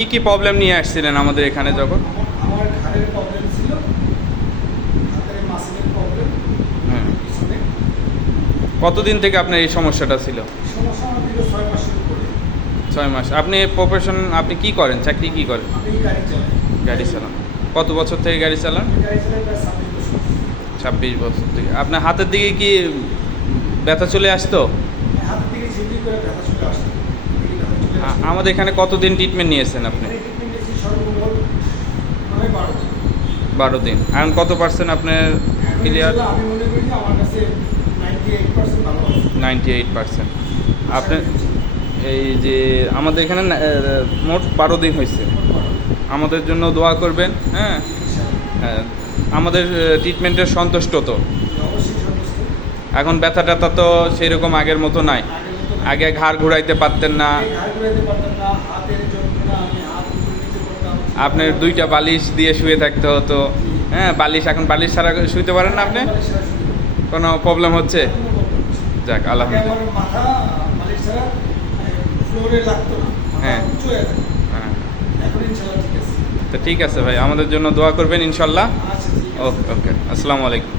কি কি প্রবলেম নিয়ে আসছিলেন আমাদের এখানে যখন? আমার ঘাড়ের প্রবলেম ছিল, হাতের মাসেলের প্রবলেম। হুম। পিছনে কতদিন থেকে আপনার এই সমস্যাটা ছিল? সমস্যা আমার দীর্ঘ 6 মাসের উপরে। 6 মাস। আপনি প্রফেশন আপনি কি করেন? চাকরি কি করেন? আমি গাড়ি চালাই। গাড়ি চালান। কত বছর থেকে গাড়ি চালান? আমি গাড়ি চালাই প্রায় 26 বছর। 26 বছর থেকে। আপনার হাতের দিকে কি ব্যথা চলে আসতো? হাতের দিকে ঝিমঝিম করে ব্যথা চলে আসতো। এদিকে ব্যথা চলে আসতো। আমাদের এখানে কতদিন ট্রিটমেন্ট নিয়েছেন আপনি? এখানে ট্রিটমেন্ট নিয়েছি সর্বমোট মানে 12 দিন। 12 দিন। এখন কত পার্সেন্ট আপনার এখন ক্লিয়ার? ইনশাআল্লাহ আমি মনে করি যে আমার কাছে 98% ভালো আছে। 98%। আপনি এই যে আমাদের এখানে মোট 12 দিন হয়েছে। আমাদের জন্য দোয়া করবেন, হ্যাঁ? হ্যাঁ, আমাদের ট্রিটমেন্টের সন্তুষ্ট তো? অবশ্যই সন্তুষ্ট। এখন ব্যথা ট্যাথা তো সেরকম আগের মতো নাই। আগের মতো না। আগে ঘাড় ঘুরাইতে পারতেন না, আগে ঘাড় ঘুরাইতে পারতাম না, হাতের যন্ত্রণা, আমি হাত উপরে নিচে করতাম। আপনার 2টা বালিশ দিয়ে শুয়ে থাকতে হতো, হ্যাঁ? এখন বালিশ ছাড়া শুইতে পারেন না আপনি? বালিশ ছাড়া শুতে পারি। কোনো প্রবলেম হচ্ছে? কোনো প্রবলেম হচ্ছে না। যাক, আগে আলহামদুলিল্লাহ। আমার মাথা বালিশ ছাড়া ফ্লোরে লাগতো না, মাথা হ্যাঁ। উঁচু হয়ে থাকতো। হ্যাঁ, এখন ইনশাআল্লাহ ঠিক আছে। তো ঠিক আছে ভাই, আমাদের জন্য দোয়া করবেন ইনশাল্লাহ। আচ্ছা, ঠিক আছে। ওকে ওকে, আসসালামু আলাইকুম।